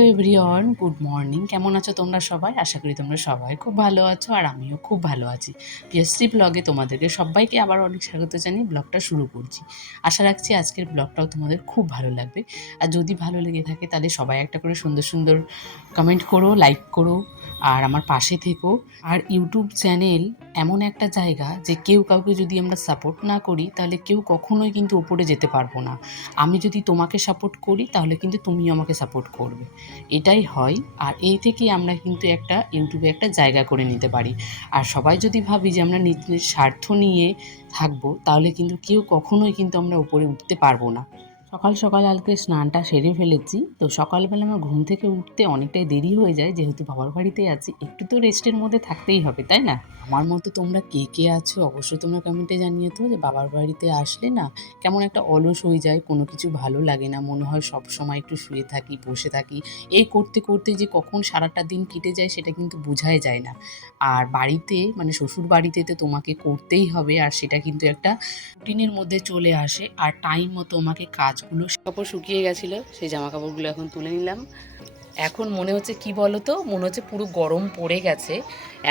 Hello everyone, good morning. কেমন আছো তোমরা সবাই? আশা করি তোমরা সবাই খুব ভালো আছো, আর আমিও খুব ভালো আছি। পিএসসি ব্লগে তোমাদেরকে সবাইকে আবার অনেক স্বাগত জানিয়ে ব্লগটা শুরু করছি। আশা রাখছি আজকের ব্লগটাও তোমাদের খুব ভালো লাগবে। আর যদি ভালো লেগে থাকে তাহলে সবাই একটা করে সুন্দর সুন্দর কমেন্ট করো, লাইক করো, আর আমার পাশে থেকো। আর ইউটিউব চ্যানেল এমন একটা জায়গা যে কেউ কাউকে যদি আমরা সাপোর্ট না করি তাহলে কেউ কখনোই কিন্তু ওপরে যেতে পারবো না। আমি যদি তোমাকে সাপোর্ট করি তাহলে কিন্তু তুমিও আমাকে সাপোর্ট করবে, এটাই হয়। আর এই থেকেই আমরা কিন্তু একটা ইউটিউবে একটা জায়গা করে নিতে পারি। আর সবাই যদি ভাবি যে আমরা নিজের স্বার্থ নিয়ে থাকবো তাহলে কিন্তু কেউ কখনোই কিন্তু আমরা উপরে উঠতে পারবো না। সকাল সকাল আজকে স্নানটা সেরে ফেলেছি, তো সকালবেলা আমার ঘুম থেকে উঠতে অনেকটাই দেরি হয়ে যায়, যেহেতু বাবার বাড়িতে আছি একটু তো রেস্টের মধ্যে থাকতেই হবে, তাই না? আমার মতো তোমরা কে কে আছো অবশ্যই তোমরা কমেন্টে জানিয়ে তো, যে বাবার বাড়িতে আসলে না কেমন একটা অলস হয়ে যায়, কোনো কিছু ভালো লাগে না, মনে হয় সব সময় একটু শুয়ে থাকি, বসে থাকি। এই করতে করতে যে কখন সারাটা দিন কেটে যায় সেটা কিন্তু বোঝাই যায় না। আর বাড়িতে মানে শ্বশুর বাড়িতে তো তোমাকে করতেই হবে, আর সেটা কিন্তু একটা রুটিনের মধ্যে চলে আসে। আর টাইম মতো আমাকে কাজগুলো, কাপড় শুকিয়ে গেছিলো সেই জামা কাপড়গুলো এখন তুলে নিলাম। এখন মনে হচ্ছে কি বলো তো, মনে হচ্ছে পুরো গরম পড়ে গেছে,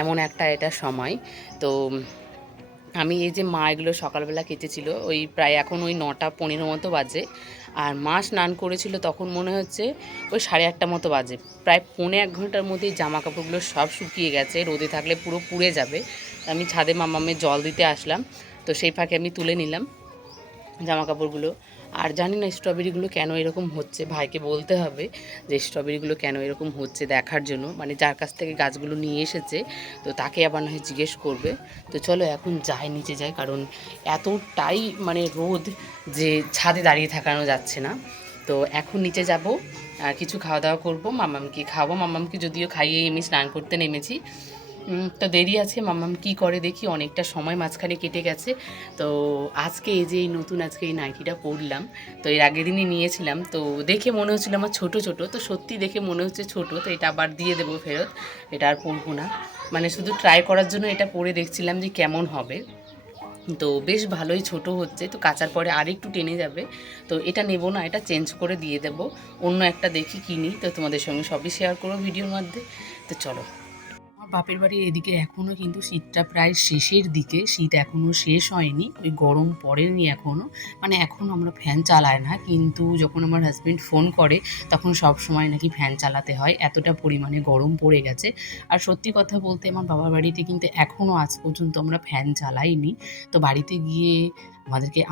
এমন একটা এটা সময়। তো আমি এই যে মা এগুলো সকালবেলা কেচেছিল, ওই প্রায় এখন ওই 9টা 15 মতো বাজে। আর মা স্নান করেছিল তখন মনে হচ্ছে ওই 8:30 মতো বাজে। প্রায় 1.25 ঘন্টার মধ্যেই জামা কাপড়গুলো সব শুকিয়ে গেছে, রোদে থাকলে পুরো পুড়ে যাবে। আমি ছাদে মামামের জল দিতে আসলাম, তো সেই ফাঁকে আমি তুলে নিলাম জামা কাপড়গুলো। আর জানি না স্ট্রবেরিগুলো কেন এরকম হচ্ছে, ভাইকে বলতে হবে যে স্ট্রবেরিগুলো কেন এরকম হচ্ছে দেখার জন্য, মানে যার কাছ থেকে গাছগুলো নিয়ে এসেছে, তো তাকে আবার না হয় জিজ্ঞেস করবে। তো চলো এখন যাই, নিচে যাই, কারণ এতটাই মানে রোদ যে ছাদে দাঁড়িয়ে থাকানো যাচ্ছে না। তো এখন নিচে যাব, আর কিছু খাওয়া দাওয়া করবো, মাম্মামকে খাবো। মাম্মামকে যদিও খাইয়ে আমি স্নান করতে নেমেছি, তো দেরি আছে। মাম্মাম কি করে দেখি, অনেকটা সময় মাঝখানে কেটে গেছে। তো আজকে এই যে এই নতুন আজকে এই নাইটিটা পরলাম, তো এর আগের দিনই নিয়েছিলাম, তো দেখে মনে হচ্ছিল আমার ছোট ছোট, তো সত্যি দেখে মনে হচ্ছে ছোট, তো এটা আবার দিয়ে দেবো ফেরত, এটা আর পরবো না। মানে শুধু ট্রাই করার জন্য এটা পরে দেখছিলাম যে কেমন হবে। তো বেশ ভালোই ছোট হচ্ছে, তো কাচার পরে আর একটু টেনে যাবে। তো এটা নেব না, এটা চেঞ্জ করে দিয়ে দেবো, অন্য একটা দেখি কিনি, তো তোমাদের সঙ্গে সবই শেয়ার করবো ভিডিওর মধ্যে। তো চলো। আমার বাপের বাড়ির এদিকে এখনও কিন্তু শীতটা প্রায় শেষের দিকে, শীত এখনও শেষ হয়নি, ওই গরম পড়েনি এখনও। মানে এখন আমরা ফ্যান চালাই না, কিন্তু যখন আমার হাজব্যান্ড ফোন করে তখন সব সময় নাকি ফ্যান চালাতে হয়, এতটা পরিমাণে গরম পড়ে গেছে। আর সত্যি কথা বলতে আমার বাবার বাড়িতে কিন্তু এখনও আজ পর্যন্ত আমরা ফ্যান চালাইনি। তো বাড়িতে গিয়ে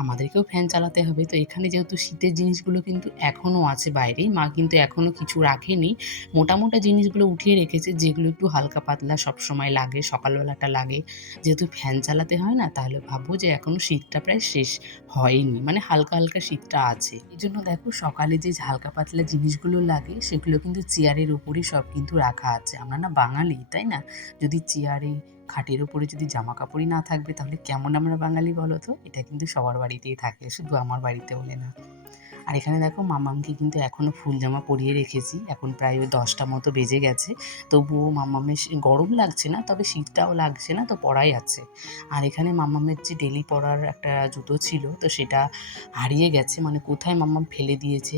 আমাদেরকেও ফ্যান চালাতে হবে। তো এখানে যেহেতু শীতের জিনিসগুলো কিন্তু এখনও আছে বাইরেই, মা কিন্তু এখনও কিছু রাখেনি, মোটা মোটা জিনিসগুলো উঠিয়ে রেখেছে, যেগুলো একটু হালকা পাতলা সবসময় লাগে, সকালবেলাটা লাগে। যেহেতু ফ্যান চালাতে হয় না, তাহলে ভাববো যে এখনও শীতটা প্রায় শেষ হয়নি, মানে হালকা হালকা শীতটা আছে। এই জন্য দেখো সকালে যে হালকা পাতলা জিনিসগুলো লাগে সেগুলো কিন্তু চেয়ারের উপরই সব কিন্তু রাখা আছে। আমরা না বাঙালি, তাই না? যদি চেয়ারে খাটের উপরে যদি জামা কাপড়ই না থাকবে তাহলে কেমন আমরা বাঙালি বলো তো? এটা কিন্তু সবার বাড়িতেই থাকে, শুধু আমার বাড়িতে বলে না। আর এখানে দেখো মামামকে কিন্তু এখনও ফুল জামা পরিয়ে রেখেছি, এখন প্রায় ওই 10টা মতো বেজে গেছে। তবুও মামামের গরম লাগছে না, তবে শীতটাও লাগছে না, তো পরাই আছে। আর এখানে মামামের যে ডেলি পরার একটা জুতো ছিল, তো সেটা হারিয়ে গেছে, মানে কোথায় মামাম ফেলে দিয়েছে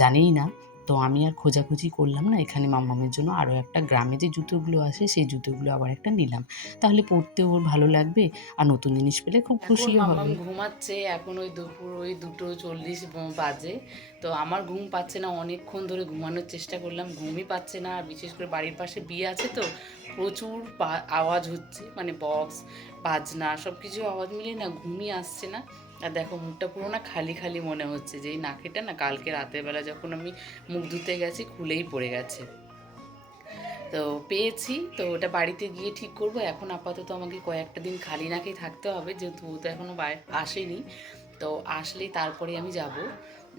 জানেই না। তো আমি আর খোঁজাখুঁজি করলাম না, এখানে মামামের জন্য আরও একটা গ্রামে যে জুতোগুলো আসে সেই জুতোগুলো আবার একটা নিলাম, তাহলে পরতেও ওর ভালো লাগবে, আর নতুন জিনিস পেলে খুব খুশিও মাম্মাম হবে। ঘুমাচ্ছে, এখন ওই দুপুর ওই 2:40 বাজে। তো আমার ঘুম পাচ্ছে না, অনেকক্ষণ ধরে ঘুমানোর চেষ্টা করলাম, ঘুমই পাচ্ছে না। আর বিশেষ করে বাড়ির পাশে বিয়ে আছে, তো প্রচুর আওয়াজ হচ্ছে, মানে বক্স বাজনা সব কিছু আওয়াজ মিলিয়ে না ঘুমই আসছে না। আর দেখো মুখটা পুরো না খালি খালি মনে হচ্ছে, যে এই নাকেটা না কালকে রাতের বেলা যখন আমি মুখ ধুতে গেছি খুলেই পড়ে গেছে। তো পেয়েছি, তো ওটা বাড়িতে গিয়ে ঠিক করব। এখন আপাতত আমাকে কয়েকটা দিন খালি নাকেই থাকতে হবে, যেহেতু ও তো এখনও আসেনি। তো আসলেই তারপরে আমি যাব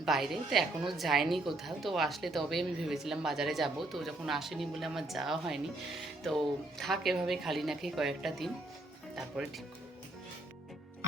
বাইরে, তো এখনও যায়নি কোথাও, তো আসলে তবে আমি ভেবেছিলাম বাজারে যাব, তো যখন আসেনি বলে আমার যাওয়া হয়নি। তো থাক এভাবে খালি নাকেই কয়েকটা দিন, তারপরে ঠিক করব।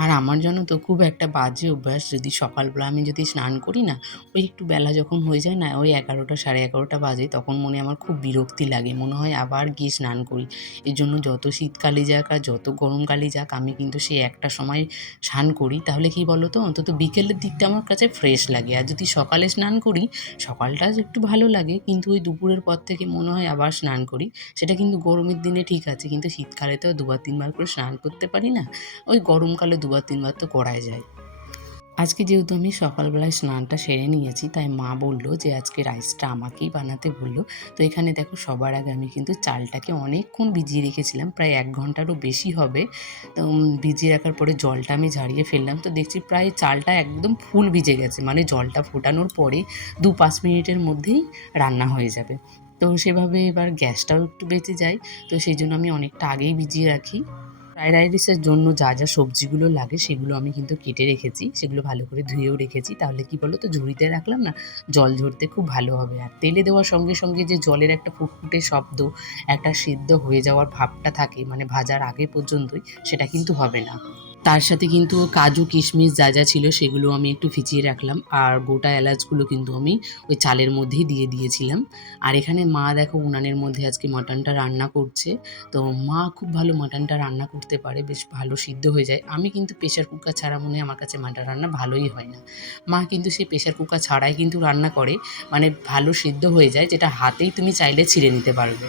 আর আমার জানো তো খুব একটা বাজে অভ্যাস, যদি সকালবেলা আমি যদি স্নান করি না, ওই একটু বেলা যখন হয়ে যায় না, ওই 11টা 11:30 বাজে, তখন মনে আমার খুব বিরক্তি লাগে, মনে হয় আবার গিয়ে স্নান করি। এর জন্য যত শীতকালে যাক আর যত গরমকালে যাক আমি কিন্তু সেই একটা সময় স্নান করি। তাহলে কি বলো তো, অন্তত বিকেলের দিকটা আমার কাছে ফ্রেশ লাগে। আর যদি সকালে স্নান করি, সকালটা একটু ভালো লাগে, কিন্তু ওই দুপুরের পর থেকে মনে হয় আবার স্নান করি। সেটা কিন্তু গরমের দিনে ঠিক আছে, কিন্তু শীতকালে তো 2-3 বার করে স্নান করতে পারি না। ওই গরমকালে 2-3 বার তো করাই যায়। আজকে যেহেতু আমি সকালবেলায় স্নানটা সেরে নিয়েছি, তাই মা বলল যে আজকে রাইসটা আমাকেই বানাতে বলল। তো এখানে দেখো, সবার আগে আমি কিন্তু চালটাকে অনেকক্ষণ ভিজিয়ে রেখেছিলাম, প্রায় 1 ঘন্টারও বেশি হবে। তো ভিজিয়ে রাখার পরে জলটা আমি ঝারিয়ে ফেললাম, তো দেখছি প্রায় চালটা একদম ফুল ভিজে গেছে, মানে জলটা ফোটানোর পরে 2-5 মিনিটের মধ্যেই রান্না হয়ে যাবে। তো সেভাবে এবার গ্যাসটাও একটু বেঁচে যায়, তো সেই জন্য আমি অনেকটা আগেই ভিজিয়ে রাখি। ফ্রাইড রাইসের জন্য যা যা সবজিগুলো লাগে সেগুলো আমি কিন্তু কেটে রেখেছি, সেগুলো ভালো করে ধুয়েও রেখেছি। তাহলে কি বলো তো, ঝুড়িতে রাখলাম না, জল ঝরতে খুব ভালো হবে। আর তেলে দেওয়ার সঙ্গে সঙ্গে যে জলের একটা ফুটফুটে শব্দ, একটা সিদ্ধ হয়ে যাওয়ার ভাবটা থাকে, মানে ভাজার আগে পর্যন্তই, সেটা কিন্তু হবে না। তার সাথে কিন্তু কাজু কিশমিশ যা যা ছিল সেগুলো আমি একটু ভিজিয়ে রাখলাম, আর গোটা এলাচগুলো কিন্তু আমি ওই চালের মধ্যেই দিয়ে দিয়েছিলাম। আর এখানে মা দেখো উনানের মধ্যে আজকে মাটনটা রান্না করছে। তো মা খুব ভালো মাটনটা রান্না করতে পারে, বেশ ভালো সিদ্ধ হয়ে যায়। আমি কিন্তু প্রেশার কুকার ছাড়া মনে হয় আমার কাছে মাটন রান্না ভালোই হয় না। মা কিন্তু সে প্রেশার কুকার ছাড়াই কিন্তু রান্না করে, মানে ভালো সিদ্ধ হয়ে যায়, যেটা হাতেই তুমি চাইলে ছিঁড়ে নিতে পারবে।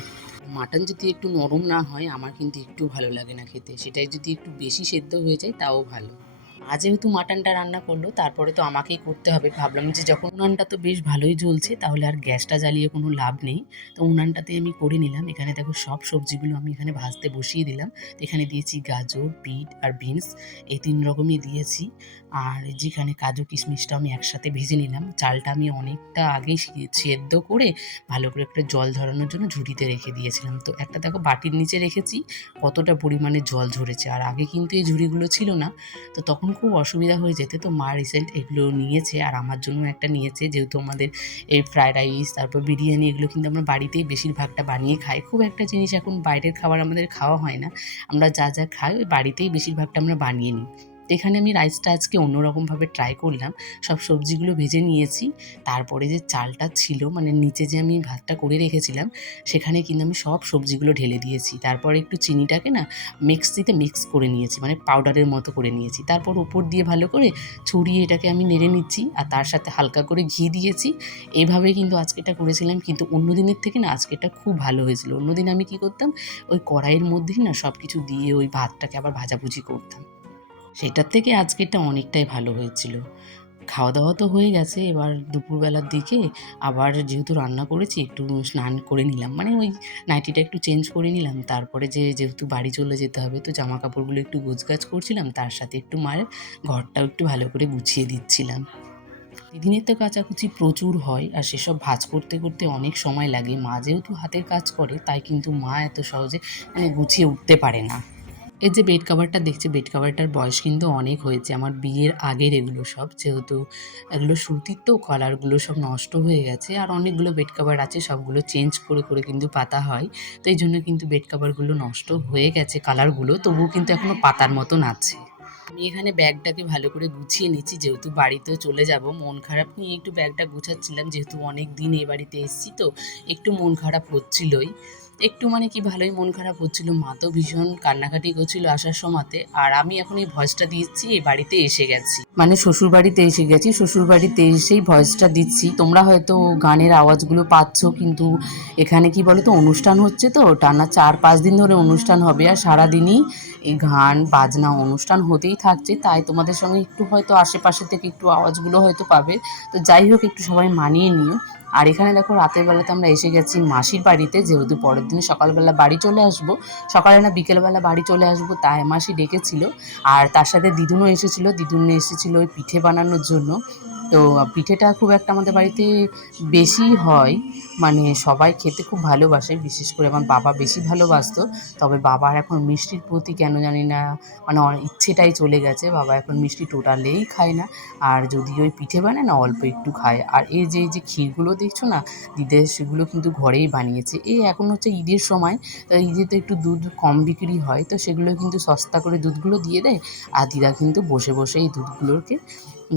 মাটন যদি একটু নরম না হয় আমার কিন্তু একটু ভালো লাগে না খেতে, সেটাই যদি একটু বেশি সেদ্ধ হয়ে যায় তাও ভালো। মা যেহেতু মাটনটা রান্না করলো, তারপরে তো আমাকেই করতে হবে। ভাবলাম যে যখন উনানটা তো বেশ ভালোই জ্বলছে, তাহলে আর গ্যাসটা জ্বালিয়ে কোনো লাভ নেই। তো উনানটাতে আমি করে নিলাম। এখানে দেখো সব সবজিগুলো আমি এখানে ভাজতে বসিয়ে দিলাম। তো এখানে দিয়েছি গাজর, বিট আর বিনস, এই 3 রকমই দিয়েছি। আর যেখানে কাজু কিশমিশটা আমি একসাথে ভেজে নিলাম। চালটা আমি অনেকটা আগেই সেদ্ধ করে ভালো করে একটা জল ঝরানোর জন্য ঝুড়িতে রেখে দিয়েছিলাম। তো একটা দেখো বাটির নিচে রেখেছি, কতটা পরিমাণে জল ঝরেছে। আর আগে কিন্তু এই ঝুড়িগুলো ছিল না, তো তখন খুব অসুবিধা হয়ে যেত। তো মা রিসেন্ট এগুলো নিয়েছে, আর আমার জন্য একটা নিয়েছে, যেহেতু আমাদের এই ফ্রায়েড রাইস, তারপর বিরিয়ানি, এগুলো কিন্তু আমরা বাড়িতেই বেশিরভাগটা বানিয়ে খাই। খুব একটা জিনিস এখন বাইরের খাবার আমাদের খাওয়া হয় না, আমরা যা যা খাই ওই বাড়িতেই বেশিরভাগটা আমরা বানিয়ে নিই। তো এখানে আমি রাইসটা আজকে অন্যরকমভাবে ট্রাই করলাম। সব সবজিগুলো ভেজে নিয়েছি, তারপরে যে চালটা ছিল, মানে নিচে যে আমি ভাতটা করে রেখেছিলাম, সেখানে কিন্তু আমি সব সবজিগুলো ঢেলে দিয়েছি। তারপর একটু চিনিটাকে না মিক্সিতে মিক্স করে নিয়েছি, মানে পাউডারের মতো করে নিয়েছি। তারপর উপর দিয়ে ভালো করে ছড়িয়ে এটাকে আমি নেড়ে নিচ্ছি, আর তার সাথে হালকা করে ঘি দিয়েছি। এইভাবেই কিন্তু আজকেটা করেছিলাম, কিন্তু অন্য দিনের থেকে না আজকেটা খুব ভালো হয়েছিল। অন্যদিন আমি কী করতাম, ওই কড়াইয়ের মধ্যেই না সব কিছু দিয়ে ওই ভাতটাকে আবার ভাজাভুজি করতাম। সেটার থেকে আজকেরটা অনেকটাই ভালো হয়েছিল। খাওয়া দাওয়া তো হয়ে গেছে, এবার দুপুরবেলার দিকে আবার যেহেতু রান্না করেছি একটু স্নান করে নিলাম, মানে ওই নাইটিটা একটু চেঞ্জ করে নিলাম। তারপরে যেহেতু বাড়ি চলে যেতে হবে, তো জামা কাপড়গুলো একটু গোছগাছ করছিলাম, তার সাথে একটু মায়ের ঘরটাও একটু ভালো করে গুছিয়ে দিচ্ছিলাম। দিদিনের তো কাচাকুচি প্রচুর হয়, আর সেসব ভাঁজ করতে করতে অনেক সময় লাগে। মা যেহেতু হাতের কাজ করে, তাই কিন্তু মা এত সহজে মানে গুছিয়ে উঠতে পারে না। এই যে বেড কাভারটা দেখছি, বেড কাভারটার বয়স কিন্তু অনেক হয়েছে, আমার বিয়ের আগের এগুলো সব। যেহেতু এগুলো সুতির, তো কালারগুলো সব নষ্ট হয়ে গেছে, আর অনেকগুলো বেড কাভার আছে, সবগুলো চেঞ্জ করে করে কিন্তু পাতা হয়। তো এই জন্য কিন্তু বেড কাভারগুলো নষ্ট হয়ে গেছে কালারগুলো, তবুও কিন্তু এখনও পাতার মতন আছে। আমি এখানে ব্যাগটাকে ভালো করে গুছিয়ে নিচ্ছি, যেহেতু বাড়িতেও চলে যাব। মন খারাপ নিয়ে একটু ব্যাগটা গুছাচ্ছিলাম, যেহেতু অনেক দিন এই বাড়িতে এসেছি, তো একটু মন খারাপ হচ্ছিলই। একটু মানে কি, ভালোই মন খারাপ হচ্ছিল। মা তো ভীষণ কান্নাকাটি করছিল আসার সময়তে, আর আমি এখন এই ভয়েসটা দিচ্ছি এই বাড়িতে এসে গেছি, মানে শ্বশুর বাড়িতে এসে গেছি। শ্বশুর বাড়িতে এসেই ভয়েসটা দিচ্ছি। তোমরা হয়তো গানের আওয়াজগুলো পাচ্ছ, কিন্তু এখানে কি বলো তো, অনুষ্ঠান হচ্ছে, তো টানা 4-5 দিন ধরে অনুষ্ঠান হবে, আর সারাদিনই এই গান বাজনা অনুষ্ঠান হতেই থাকছে। তাই তোমাদের সঙ্গে একটু হয়তো আশেপাশে থেকে একটু আওয়াজগুলো হয়তো পাবে। তো যাই হোক, একটু সবাই মানিয়ে নিও। আর এখানে দেখো, রাতের বেলাতে আমরা এসে গেছি মাসির বাড়িতে, যেহেতু পরের দিন সকালবেলা বাড়ি চলে আসবো। সকালে না বিকেলবেলা বাড়ি চলে আসবো, তাই মাসি ডেকেছিল। আর তার সাথে দিদুনও এসেছিলো, দিদুন এসেছিলো ওই পিঠে বানানোর জন্য। তো পিঠেটা খুব একটা আমাদের বাড়িতে বেশি হয়, মানে সবাই খেতে খুব ভালোবাসে, বিশেষ করে আমার বাবা বেশি ভালোবাসতো। তবে বাবার এখন মিষ্টির প্রতি কেন জানি না, মানে ইচ্ছেটাই চলে গেছে। বাবা এখন মিষ্টি টোটালেই খায় না, আর যদি ওই পিঠে বানায় না অল্প একটু খায়। আর এই যে ক্ষীরগুলো দেখছো না, দিদা সেগুলো কিন্তু ঘরেই বানিয়েছে। এই এখন হচ্ছে ঈদের সময়, ঈদে তো একটু দুধ কম বিক্রি হয়, তো সেগুলো কিন্তু সস্তা করে দুধগুলো দিয়ে দেয়। আর দিদা কিন্তু বসে বসে এই দুধগুলোকে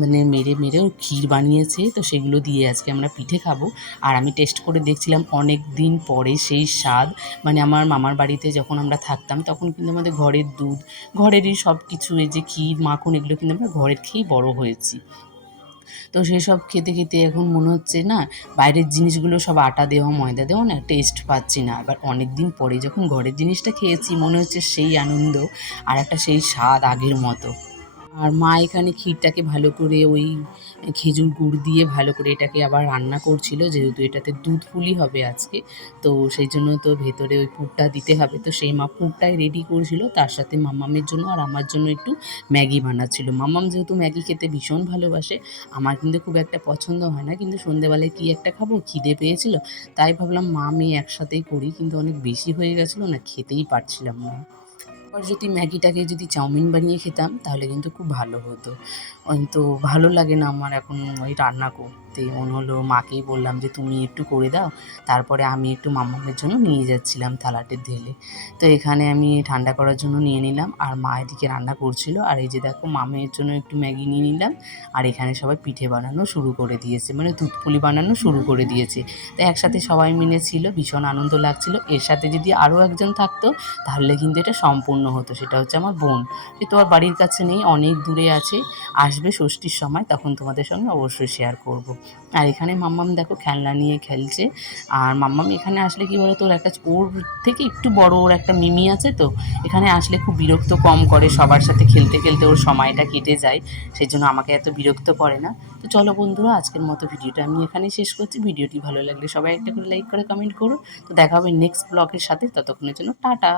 মানে মেরে মেরে ক্ষীর বানিয়েছে, তো সেগুলো দিয়ে আজকে আমরা পিঠে খাবো। আর আমি টেস্ট করে দেখছিলাম অনেক দিন পরে সেই স্বাদ, মানে আমার মামার বাড়িতে যখন আমরা থাকতাম তখন কিন্তু আমাদের ঘরের দুধ, ঘরেরই সব কিছু, এই যে ক্ষীর মাখন এগুলো কিন্তু আমরা ঘরের খেয়েই বড় হয়েছি। তো সেসব খেতে খেতে এখন মনে হচ্ছে না, বাইরের জিনিসগুলো সব আটা দেওয়া ময়দা দেওয়া না, টেস্ট পাচ্ছি না। এবার অনেক দিন পরে যখন ঘরের জিনিসটা খেয়েছি মনে হচ্ছে সেই আনন্দ আর একটা সেই স্বাদ আগের মতো। আর মা এখানে ক্ষীরটাকে ভালো করে ওই খেজুর গুড় দিয়ে ভালো করে এটাকে আবার রান্না করছিল, যেহেতু এটাতে দুধ পুলি হবে আজকে, তো সেই জন্য তো ভেতরে ওই পুরটা দিতে হবে, তো সেই মা পুরটাই রেডি করছিল, তার সাথে মাম্মামের জন্য আর আমার জন্য একটু ম্যাগি বানাচ্ছিল। মাম্মাম যেহেতু ম্যাগি খেতে ভীষণ ভালোবাসে, আমার কিন্তু খুব একটা পছন্দ হয় না, কিন্তু সন্ধেবেলায় কি একটা খাবো, খিদে পেয়েছিল, তাই ভাবলাম মা মেয়ে একসাথেই করি, কিন্তু অনেক বেশি হয়ে গেছিলো না, খেতেই পারছিলাম না। আবার যদি ম্যাগিটাকে যদি চাউমিন বানিয়ে খেতাম তাহলে কিন্তু খুব ভালো হতো। তো ভালো লাগে না আমার এখন ওই রান্না করতে। মনে হলো মাকেই বললাম যে তুমি একটু করে দাও। তারপরে আমি একটু মাম্মামের জন্য নিয়ে যাচ্ছিলাম থালাতে ঢেলে। তো এখানে আমি ঠান্ডা করার জন্য নিয়ে নিলাম, আর মা এদিকে রান্না করছিল। আর এই যে দেখো মামের জন্য একটু ম্যাগি নিয়ে নিলাম। আর এখানে সবাই পিঠে বানানো শুরু করে দিয়েছে, মানে দুধ পুলি বানানো শুরু করে দিয়েছে। তো একসাথে সবাই মিলে ছিল, ভীষণ আনন্দ লাগছিল। এর সাথে যদি আরও একজন থাকতো তাহলে কিন্তু এটা সম্পূর্ণ হতো, সেটা হচ্ছে আমার বোন। সে তো আর বাড়ির কাছে নেই, অনেক দূরে আছে, আসবে ষষ্ঠীর সময়, তখন তোমাদের সঙ্গে অবশ্যই শেয়ার করব। আর এখানে মাম্মাম দেখো খেলনা নিয়ে খেলছে। আর মাম্মাম এখানে আসলে কি বলতো, ওর একটা ওর থেকে একটু বড় ওর একটা মিমি আছে, তো এখানে আসলে খুব বিরক্ত কম করে, সবার সাথে খেলতে খেলতে ওর সময়টা কেটে যায়, সেই জন্য আমাকে এত বিরক্ত করে না। তো চলো বন্ধুরা, আজকের মতো ভিডিওটা আমি এখানেই শেষ করছি। ভিডিওটি ভালো লাগলে সবাই একটা করে লাইক করে কমেন্ট করো। তো দেখা হবে নেক্সট ব্লগের সাথে, ততক্ষণের জন্য টাটা।